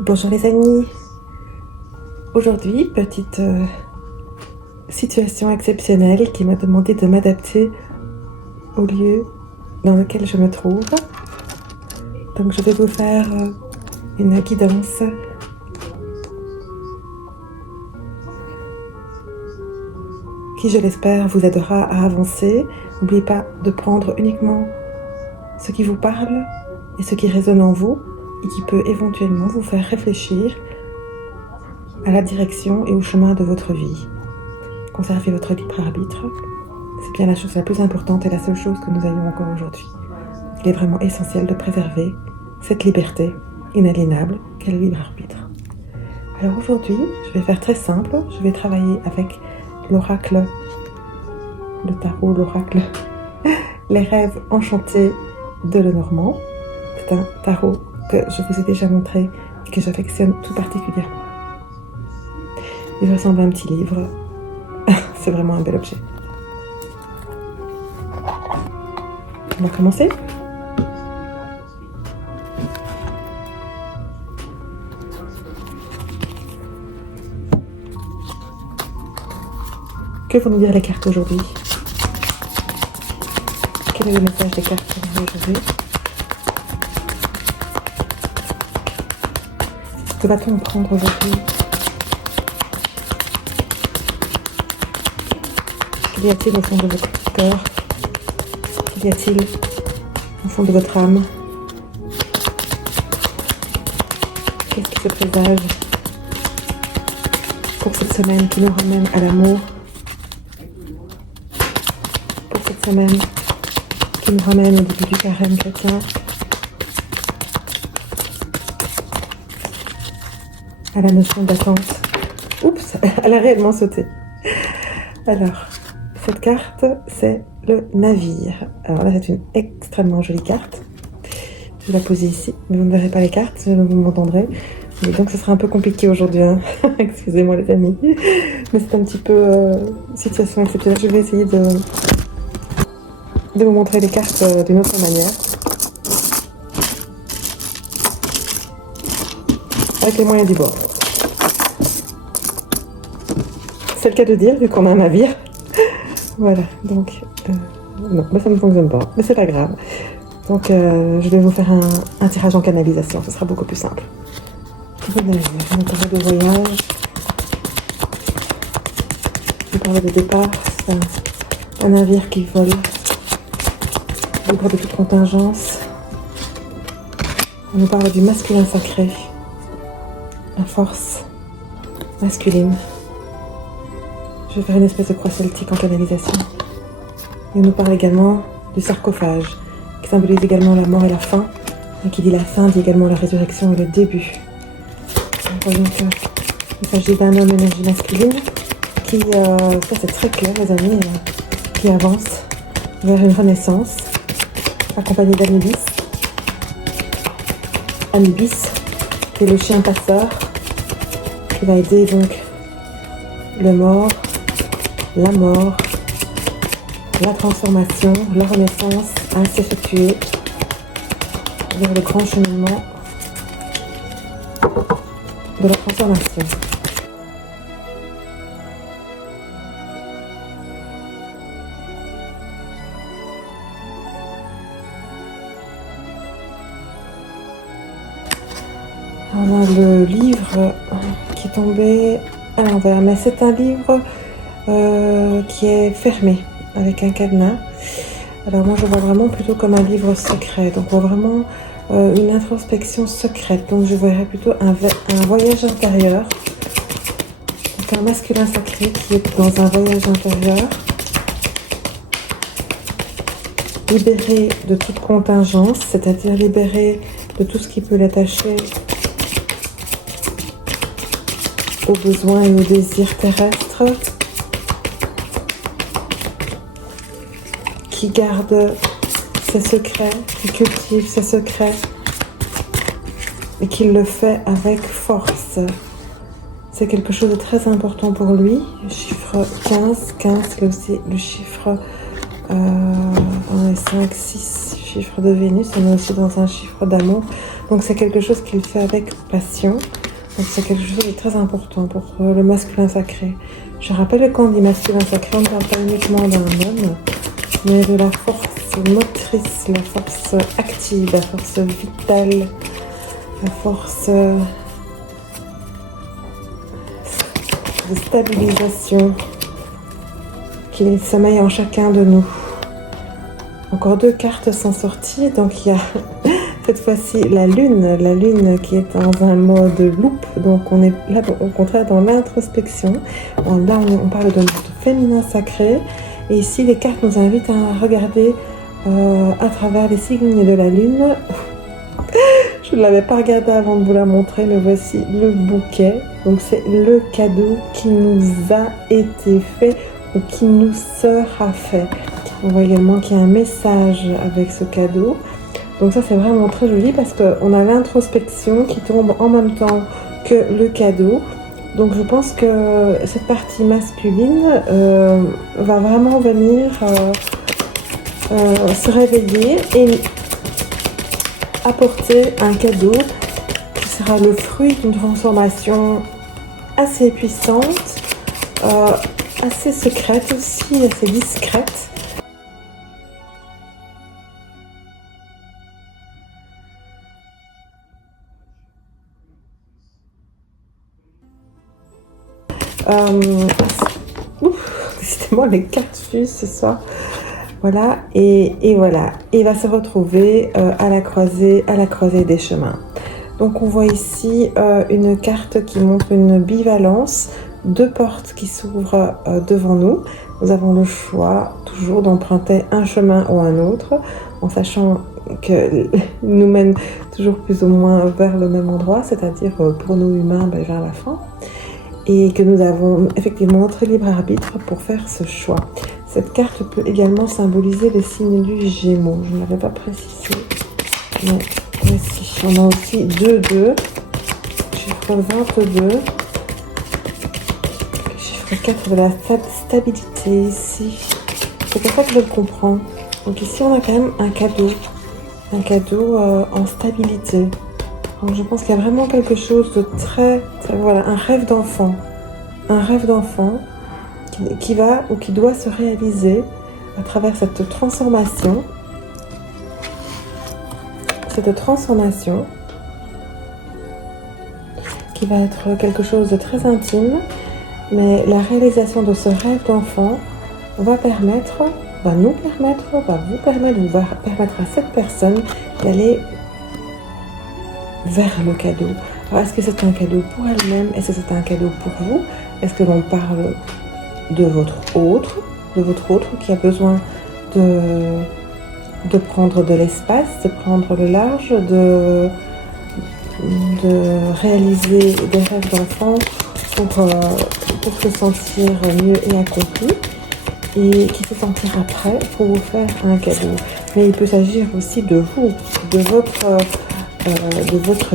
Bonjour les amis, aujourd'hui petite situation exceptionnelle qui m'a demandé de m'adapter au lieu dans lequel je me trouve. Donc je vais vous faire une guidance qui, je l'espère, vous aidera à avancer. N'oubliez pas de prendre uniquement ce qui vous parle et ce qui résonne en vous et qui peut éventuellement vous faire réfléchir à la direction et au chemin de votre vie. Conservez votre libre arbitre. C'est bien la chose la plus importante et la seule chose que nous ayons encore aujourd'hui. Il est vraiment essentiel de préserver cette liberté inaliénable qu'est le libre arbitre. Alors aujourd'hui, je vais faire très simple. Je vais travailler avec l'oracle, le tarot, l'oracle, les rêves enchantés de Lenormand. C'est un tarot que je vous ai déjà montré et que j'affectionne tout particulièrement. Il ressemble à un petit livre. C'est vraiment un bel objet. On va commencer. Que vont nous dire les cartes aujourd'hui? Quel est le message des cartes pour nous aujourd'hui? Que va-t-on prendre aujourd'hui? Qu'y a-t-il au fond de votre cœur? Qu'y a-t-il au fond de votre âme? Qu'est-ce qui se présage pour cette semaine qui nous ramène à l'amour? Pour cette semaine qui nous ramène au début du carême chrétien? À la notion d'attente. Oups, elle a réellement sauté. Alors, cette carte, c'est le navire. Alors là, c'est une extrêmement jolie carte. Je vais la poser ici, mais vous ne verrez pas les cartes, vous m'entendrez. Et donc, ce sera un peu compliqué aujourd'hui. Hein. Excusez-moi les amis. Mais c'est un petit peu situation exceptionnelle. Je vais essayer de vous montrer les cartes d'une autre manière. Avec les moyens du bord. C'est le cas de dire, vu qu'on a un navire. Voilà, donc... non, mais ça ne fonctionne pas, mais c'est pas grave. Donc, je vais vous faire un tirage en canalisation, ce sera beaucoup plus simple. Le navire, on parle de voyage. On parle de départ, c'est un navire qui vole. Libre de toute contingence. On nous parle du masculin sacré. La force masculine. Je vais faire une espèce de croix celtique en canalisation. Il nous parle également du sarcophage, qui symbolise également la mort et la fin, et qui dit la fin dit également la résurrection et le début. Donc, voyons qu'il s'agit d'un homme énergie masculine qui, ça c'est très clair les amis, qui avance vers une renaissance, accompagné d'Anubis. Anubis, qui est le chien passeur, qui va aider donc le mort, la mort, la transformation, la renaissance à s'effectuer vers le grand cheminement de la transformation. On a le livre qui est tombé à l'envers, mais c'est un livre qui est fermé avec un cadenas. Alors moi je vois vraiment plutôt comme un livre secret, donc on voit vraiment une introspection secrète, donc je verrais plutôt un voyage intérieur, donc un masculin sacré qui est dans un voyage intérieur, libéré de toute contingence, c'est-à-dire libéré de tout ce qui peut l'attacher aux besoins et aux désirs terrestres, qui garde ses secrets, qui cultive ses secrets et qui le fait avec force. C'est quelque chose de très important pour lui. Le chiffre 15, c'est aussi le chiffre dans les 5, 6 chiffres de Vénus. On est aussi dans un chiffre d'amour. Donc c'est quelque chose qu'il fait avec passion. Donc c'est quelque chose de très important pour le masculin sacré. Je rappelle que quand on dit masculin sacré, on ne parle pas uniquement d'un homme, mais de la force motrice, la force active, la force vitale, la force de stabilisation qui sommeille en chacun de nous. Encore 2 cartes sont sorties, donc il y a cette fois-ci la lune qui est dans un mode loupe, donc on est là au contraire dans l'introspection. Bon, là on parle de notre féminin sacré, et ici les cartes nous invitent à regarder à travers les signes de la lune. Je ne l'avais pas regardé avant de vous la montrer, mais voici le bouquet. Donc c'est le cadeau qui nous a été fait ou qui nous sera fait. On voit également qu'il y a un message avec ce cadeau. Donc ça c'est vraiment très joli parce qu'on a l'introspection qui tombe en même temps que le cadeau. Donc je pense que cette partie masculine va vraiment venir se réveiller et apporter un cadeau qui sera le fruit d'une transformation assez puissante, assez secrète aussi, assez discrète. Décidément les cartes fusent ce soir. Voilà, et voilà, il va se retrouver à la croisée des chemins. Donc on voit ici une carte qui montre une bivalence, 2 portes qui s'ouvrent devant nous. Nous avons le choix toujours d'emprunter un chemin ou un autre, en sachant que nous mène toujours plus ou moins vers le même endroit, c'est-à-dire pour nous humains vers la fin. Et que nous avons effectivement notre libre arbitre pour faire ce choix. Cette carte peut également symboliser les signes du Gémeaux. Je ne l'avais pas précisé. Mais voici. On a aussi 2-2, chiffre 22, chiffre 4 de la stabilité ici. C'est comme ça que je le comprends. Donc ici on a quand même un cadeau en stabilité. Donc je pense qu'il y a vraiment quelque chose de très voilà, un rêve d'enfant qui va ou qui doit se réaliser à travers cette transformation qui va être quelque chose de très intime, mais la réalisation de ce rêve d'enfant va vous permettre à cette personne d'aller vers le cadeau. Alors, est-ce que c'est un cadeau pour elle-même? Est-ce que c'est un cadeau pour vous? Est-ce que l'on parle de votre autre qui a besoin de prendre de l'espace, de prendre le large, de réaliser des rêves d'enfant pour se sentir mieux et accompli, et qui se sentira prêt pour vous faire un cadeau. Mais il peut s'agir aussi de vous, de votre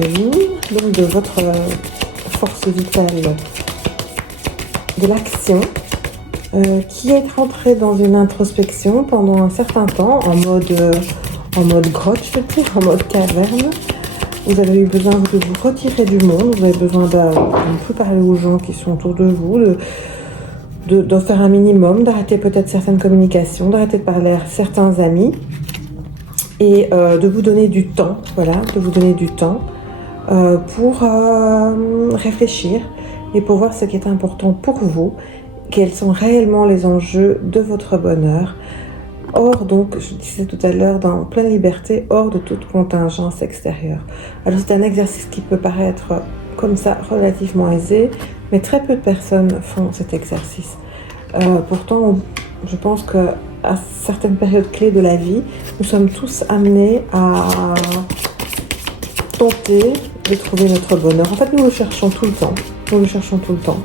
vie, donc de votre force vitale, de l'action, qui est rentrée dans une introspection pendant un certain temps, en mode grotte, je veux dire, en mode caverne. Vous avez eu besoin de vous retirer du monde, vous avez besoin de ne plus parler aux gens qui sont autour de vous, de faire un minimum, d'arrêter peut-être certaines communications, d'arrêter de parler à certains amis, et de vous donner du temps, pour réfléchir et pour voir ce qui est important pour vous, quels sont réellement les enjeux de votre bonheur, hors, donc, je disais tout à l'heure, dans pleine liberté, hors de toute contingence extérieure. Alors c'est un exercice qui peut paraître comme ça relativement aisé, mais très peu de personnes font cet exercice. Pourtant, je pense que à certaines périodes clés de la vie, nous sommes tous amenés à tenter de trouver notre bonheur. En fait, nous le cherchons tout le temps.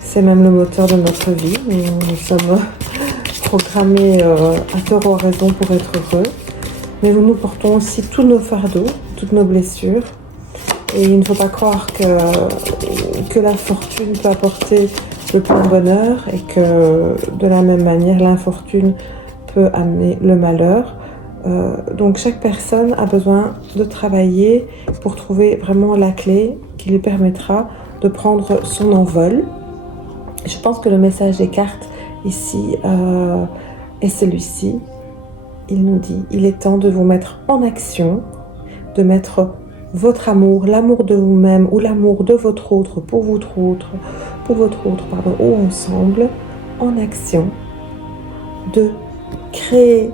C'est même le moteur de notre vie. Nous sommes programmés à tort ou à raison pour être heureux. Mais nous portons aussi tous nos fardeaux, toutes nos blessures. Et il ne faut pas croire que la fortune peut apporter le plein bonheur et que de la même manière l'infortune peut amener le malheur. Donc chaque personne a besoin de travailler pour trouver vraiment la clé qui lui permettra de prendre son envol. Je pense que le message des cartes ici est celui-ci. Il nous dit, il est temps de vous mettre en action, de mettre votre amour, l'amour de vous-même ou l'amour de votre autre, pour votre autre, ou ensemble, en action, de créer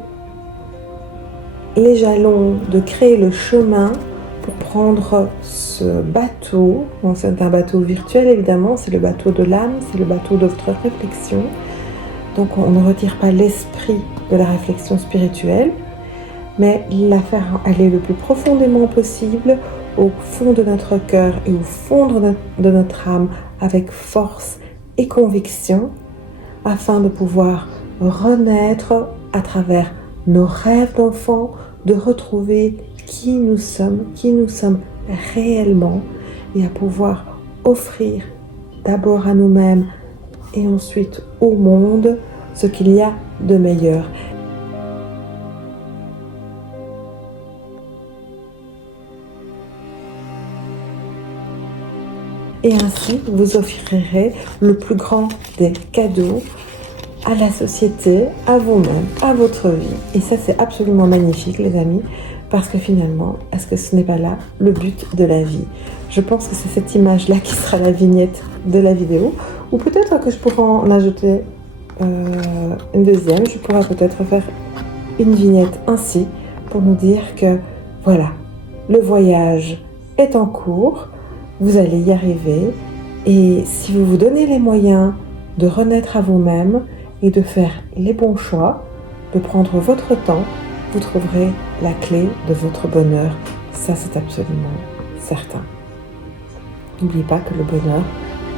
les jalons, de créer le chemin pour prendre ce bateau. Bon, c'est un bateau virtuel évidemment, c'est le bateau de l'âme, c'est le bateau de votre réflexion. Donc on ne retire pas l'esprit de la réflexion spirituelle, mais la faire aller le plus profondément possible au fond de notre cœur et au fond de notre âme avec force et conviction, afin de pouvoir renaître à travers nos rêves d'enfants, de retrouver qui nous sommes réellement, et à pouvoir offrir d'abord à nous-mêmes et ensuite au monde ce qu'il y a de meilleur. Et ainsi, vous offrirez le plus grand des cadeaux à la société, à vous-même, à votre vie. Et ça, c'est absolument magnifique, les amis, parce que finalement, est-ce que ce n'est pas là le but de la vie? Je pense que c'est cette image-là qui sera la vignette de la vidéo, ou peut-être que je pourrais en ajouter une deuxième. Je pourrais peut-être faire une vignette ainsi pour nous dire que voilà, le voyage est en cours, vous allez y arriver, et si vous vous donnez les moyens de renaître à vous-même et de faire les bons choix, de prendre votre temps, vous trouverez la clé de votre bonheur. Ça, c'est absolument certain. N'oubliez pas que le bonheur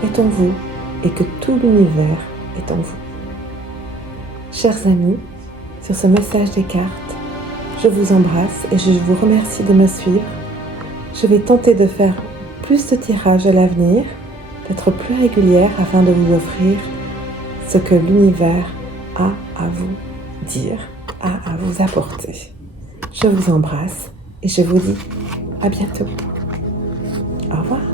est en vous et que tout l'univers est en vous. Chers amis, sur ce message des cartes, je vous embrasse et je vous remercie de me suivre. Je vais tenter de faire plus de tirages à l'avenir, d'être plus régulière afin de vous offrir ce que l'univers a à vous dire, a à vous apporter. Je vous embrasse et je vous dis à bientôt. Au revoir.